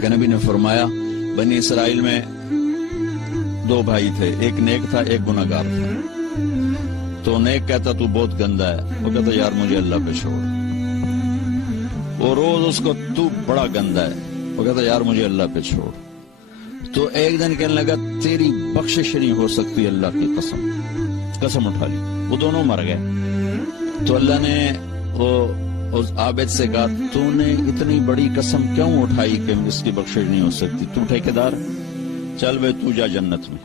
کے نبی نے فرمایا بنی اسرائیل میں 2 بھائی تھے، ایک نیک تھا ایک گناہگار تھا. تو نیک کہتا تو بہت گندا ہے، وہ کہتا یار مجھے اللہ پہ چھوڑ. وہ روز اس کو تو بڑا گندا ہے، وہ کہتا یار مجھے اللہ پہ چھوڑ. تو ایک دن کہنے لگا تیری بخشش نہیں ہو سکتی اللہ کی قسم اٹھا لی. وہ دونوں مر گئے. تو اللہ نے اس عابد سے کہا تو نے اتنی بڑی قسم کیوں اٹھائی کہ اس کی بخشش نہیں ہو سکتی؟ تو ٹھیکیدار چل بے تو جا جنت میں.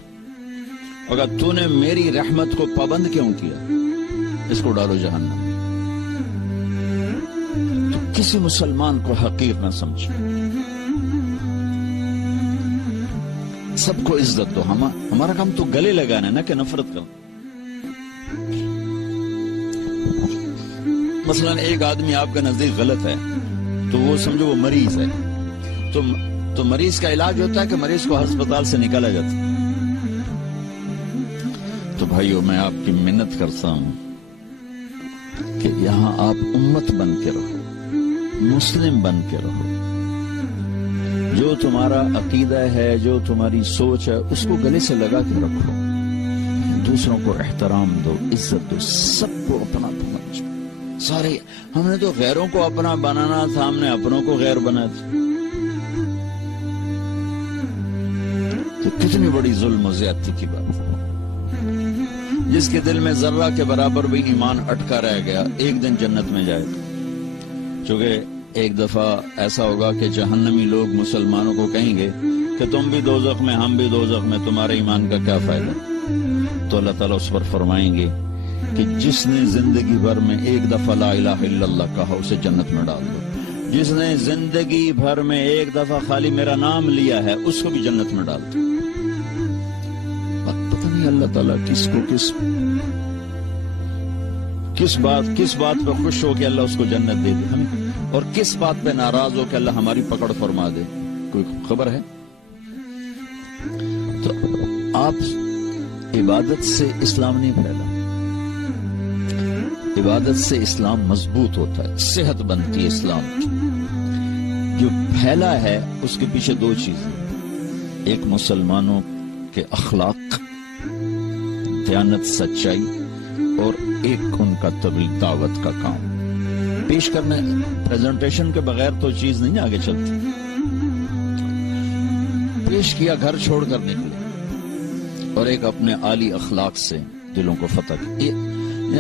اگر تو نے میری رحمت کو پابند کیوں کیا؟ اس کو ڈالو جہنم. تو کسی مسلمان کو حقیر نہ سمجھ، سب کو عزت دو. ہمارا کام تو گلے لگانا ہے نہ کہ نفرت کرنا. مثلا ایک آدمی آپ کا نزدیک غلط ہے تو وہ سمجھو وہ مریض ہے، تو مریض کا علاج ہوتا ہے کہ مریض کو ہسپتال سے نکالا جاتا ہے. تو بھائیو میں آپ کی منت کرتا ہوں کہ یہاں آپ امت بن کے رہو، مسلم بن کے رہو. جو تمہارا عقیدہ ہے، جو تمہاری سوچ ہے، اس کو گلے سے لگا کے رکھو. دوسروں کو احترام دو، عزت دو، سب کو اپنا سمجھو. سارے ہم نے تو غیروں کو اپنا بنانا تھا، ہم نے اپنوں کو غیر بنا تھا. تو کتنی بڑی ظلم و زیادتی کی بات. جس کے دل میں ذرہ کے برابر بھی ایمان اٹکا رہ گیا ایک دن جنت میں جائے گا. چونکہ ایک دفعہ ایسا ہوگا کہ جہنمی لوگ مسلمانوں کو کہیں گے کہ تم بھی دوزخ میں ہم بھی دوزخ میں، تمہارے ایمان کا کیا فائدہ؟ تو اللہ تعالیٰ اس پر فرمائیں گے کہ جس نے زندگی بھر میں ایک دفعہ لا الہ الا اللہ کہا اسے جنت میں ڈال دو. جس نے زندگی بھر میں ایک دفعہ خالی میرا نام لیا ہے اس کو بھی جنت میں ڈال دو. پتہ نہیں اللہ تعالیٰ کس کو کس بات پہ خوش ہو کہ اللہ اس کو جنت دے دے، اور کس بات پہ ناراض ہو کہ اللہ ہماری پکڑ فرما دے. کوئی خبر ہے؟ تو آپ عبادت سے اسلام نہیں پھیلا، عبادت سے اسلام مضبوط ہوتا ہے، صحت بنتی ہے اسلام کی. جو پھیلا ہے اس کے پیچھے 2 چیزیں، ایک مسلمانوں کے اخلاق، دیانت، سچائی، اور ایک ان کا تبلیغ دعوت کا کام پیش کرنا. پریزنٹیشن کے بغیر تو چیز نہیں آگے چلتی. پیش کیا، گھر چھوڑ کر نکلے، اور ایک اپنے عالی اخلاق سے دلوں کو فتح کیا.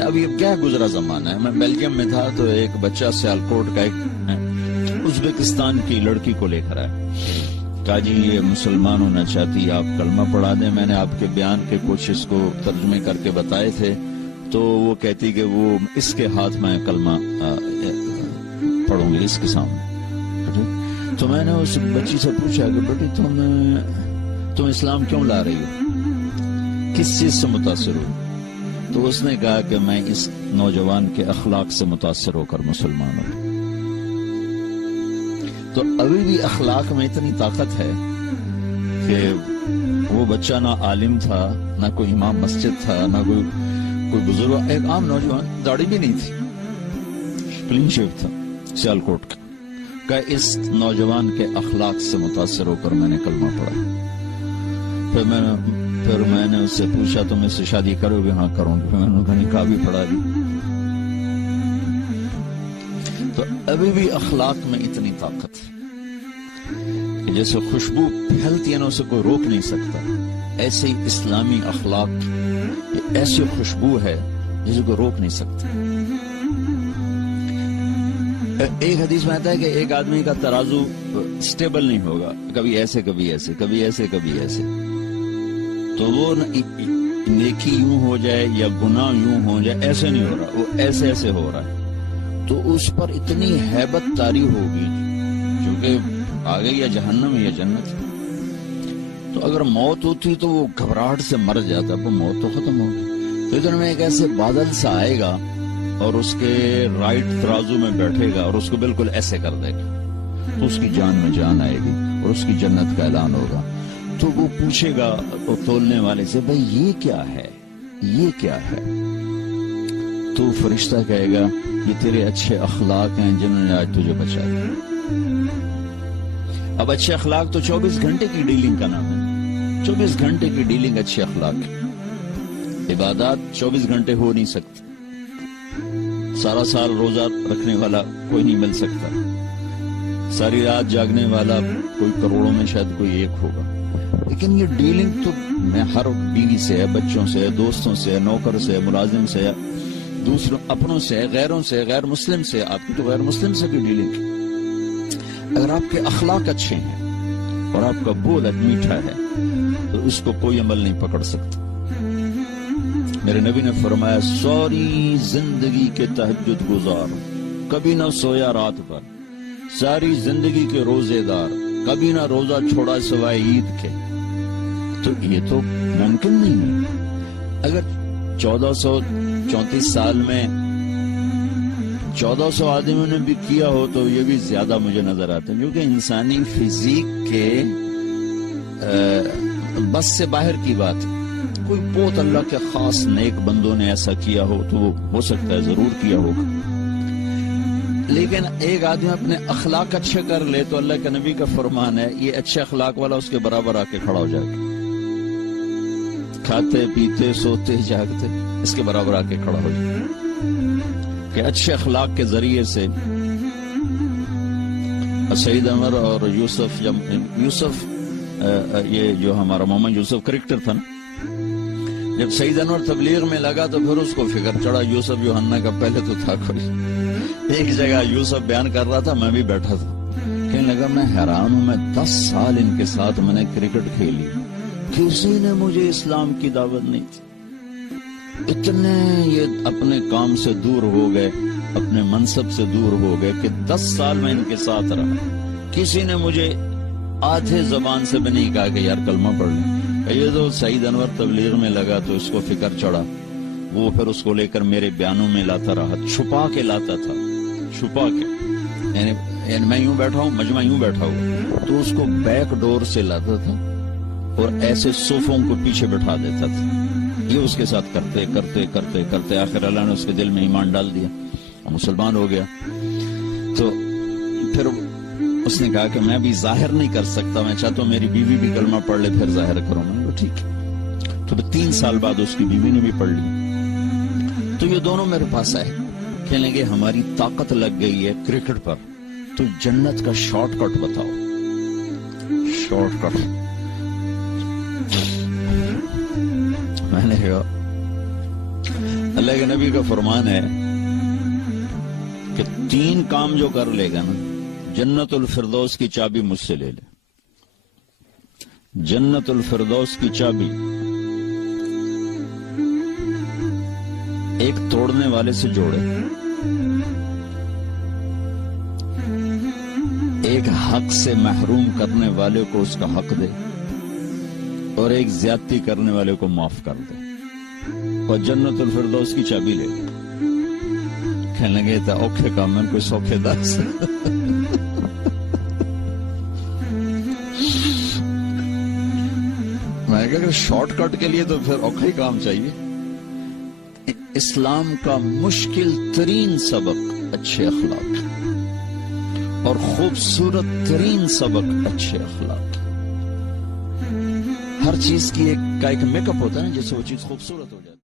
ابھی کیا گزرا زمانہ ہے. میں بیلجیم میں تھا تو ایک بچہ سیالکوٹ کا ایک ازبکستان کی لڑکی کو لے کر آیا. کہا جی یہ مسلمان ہونا چاہتی، آپ کلمہ پڑھا دیں. میں نے آپ کے بیان کے کچھ اس کو ترجمے کر کے بتائے تھے، تو وہ کہتی کہ وہ اس کے ہاتھ میں کلمہ پڑھوں گی اس کے سامنے. تو میں نے اس بچی سے پوچھا کہ بیٹی تم اسلام کیوں لا رہی ہو، کس چیز سے متاثر ہو؟ تو اس نے کہا کہ میں اس نوجوان کے اخلاق سے متاثر ہو کر مسلمان ہوں. تو ابھی بھی اخلاق میں اتنی طاقت ہے کہ وہ بچہ نہ عالم تھا، نہ کوئی امام مسجد تھا، نہ کوئی بزرگ، ایک عام نوجوان، داڑھی بھی نہیں تھی، کلین شیو تھا، سیالکوٹ کا. کہ اس نوجوان کے اخلاق سے متاثر ہو کر میں نے کلمہ پڑھا. پھر میں نے اس سے پوچھا تم اس سے شادی کرو گے؟ ہاں کروں گی. میں نے ان کا نکاح بھی پڑھا دی. تو ابھی بھی اخلاق میں اتنی طاقت ہے کہ جیسے خوشبو پھیلتی ہے نا اسے کوئی روک نہیں سکتا، ایسے ہی اسلامی اخلاق ایسی خوشبو ہے جسے کوئی روک نہیں سکتا. ایک حدیث میں آتا ہے کہ ایک آدمی کا ترازو سٹیبل نہیں ہوگا، کبھی ایسے کبھی ایسے، کبھی ایسے کبھی ایسے. تو وہ نیکی یوں ہو جائے یا گناہ یوں ہو جائے، ایسے نہیں ہو رہا، وہ ایسے ایسے ہو رہا ہے. تو اس پر اتنی ہیبت طاری ہوگی کیونکہ آگے یا جہنم یا جنت. تو اگر موت ہوتی تو وہ گھبراہٹ سے مر جاتا، وہ موت تو ختم ہوگی. تو ادھر میں ایک ایسے بادل سا آئے گا اور اس کے رائٹ ترازو میں بیٹھے گا اور اس کو بالکل ایسے کر دے گا، تو اس کی جان میں جان آئے گی اور اس کی جنت کا اعلان ہوگا. تو وہ پوچھے گا تولنے والے سے بھائی یہ کیا ہے، یہ کیا ہے؟ تو فرشتہ کہے گا یہ تیرے اچھے اخلاق ہیں جنہوں نے آج تجھے بچا دیا. اب اچھے اخلاق تو 24 گھنٹے کی ڈیلنگ کا نام ہے، 24 گھنٹے کی ڈیلنگ اچھے اخلاق۔ عبادات 24 گھنٹے ہو نہیں سکتی، سارا سال روزہ رکھنے والا کوئی نہیں مل سکتا، ساری رات جاگنے والا کوئی کروڑوں میں شاید کوئی ایک ہوگا، لیکن یہ ڈیلنگ تو میں ہر بیوی سے ہے، بچوں سے ہے، دوستوں سے ہے، نوکر سے ہے، ملازم سے ہے، دوسروں اپنوں سے ہے، غیروں سے، غیر مسلم سے۔ آپ کی تو غیر مسلم سے بھی ڈیلنگ ہے۔ اگر آپ کے اخلاق اچھے ہیں اور آپ کا بول میٹھا ہے تو اس کو کوئی عمل نہیں پکڑ سکتا۔ میرے نبی نے فرمایا ساری زندگی کے تہجد گزار، کبھی نہ سویا رات بھر، ساری زندگی کے روزے دار، کبھی نہ روزہ چھوڑا سوائے عید کے، تو یہ تو ممکن نہیں ہے۔ اگر 1434 سال میں 1400 آدمیوں نے بھی کیا ہو تو یہ بھی زیادہ مجھے نظر آتا ہے، کیونکہ انسانی فزیک کے بس سے باہر کی بات ہے۔ کوئی بہت اللہ کے خاص نیک بندوں نے ایسا کیا ہو تو وہ ہو سکتا ہے ضرور کیا ہوگا، لیکن ایک آدمی اپنے اخلاق اچھے کر لے تو اللہ کے نبی کا فرمان ہے یہ اچھے اخلاق والا اس کے برابر آ کے کھڑا ہو جائے گا، کھاتے پیتے سوتے جاگتے اس کے برابر آ کے کھڑا ہو جائے گا، کہ اچھے اخلاق کے ذریعے سے سعید انور اور یوسف یہ جو ہمارا محمد یوسف کرکٹر تھا نا، جب سعید انور تبلیغ میں لگا تو پھر اس کو فکر چڑھا یوسف یوحنا کا، پہلے تو تھا کوئی، ایک جگہ یوسف بیان کر رہا تھا، میں بھی بیٹھا تھا، کہنے لگا میں حیران ہوں، میں 10 سال ان کے ساتھ میں نے کرکٹ کھیلی، کسی نے مجھے اسلام کی دعوت نہیں تھی، اتنے یہ اپنے کام سے دور ہو گئے، اپنے منصب سے دور ہو گئے کہ 10 سال میں ان کے ساتھ رہا، کسی نے مجھے آدھے زبان سے بھی نہیں کہا کہ یار کلمہ پڑھ لیں۔ یہ تو سعید انور تبلیغ میں لگا تو اس کو فکر چڑھا، وہ پھر اس کو لے کر میرے بیانوں میں لاتا رہا، چھپا کے لاتا تھا، چھپا کے، یعنی میں یوں بیٹھا ہوں، مجمع یوں بیٹھا ہوں تو اس کو بیک ڈور سے لاتا تھا اور ایسے صوفوں کو پیچھے بٹھا دیتا تھا، یہ اس کے ساتھ کرتے کرتے کرتے کرتے آخر اللہ نے اس کے دل میں ایمان ڈال دیا اور مسلمان ہو گیا۔ تو پھر اس نے کہا کہ میں بھی ظاہر نہیں کر سکتا، میں چاہتا ہوں میری بیوی بھی کلمہ پڑھ لے پھر ظاہر کروں، میں ٹھیک ہے۔ تو 3 سال بعد اس کی بیوی نے بھی پڑھ لی، تو یہ دونوں میرے پاس آئے، کہنے لگے ہماری طاقت لگ گئی ہے کرکٹ پر، تو جنت کا شارٹ کٹ بتاؤ، شارٹ کٹ۔ میں نے کہا اللہ کے نبی کا فرمان ہے کہ 3 کام جو کر لے گا نا، جنت الفردوس کی چابی مجھ سے لے لے، جنت الفردوس کی چابی ایک توڑنے والے سے جوڑے، ایک حق سے محروم کرنے والے کو اس کا حق دے، اور ایک زیادتی کرنے والے کو معاف کر دے، اور جنت الفردوس کی چابی لے لے۔ کہنے لگے تھا اوکھے کام میں کوئی سوکھے داس میں کہا کہ شارٹ کٹ کے لیے تو پھر اوکھا ہی کام چاہیے۔ اسلام کا مشکل ترین سبق اچھے اخلاق، اور خوبصورت ترین سبق اچھے اخلاق۔ ہر چیز کی ایک میک اپ ہوتا ہے جس سے وہ چیز خوبصورت ہو جاتی ہے۔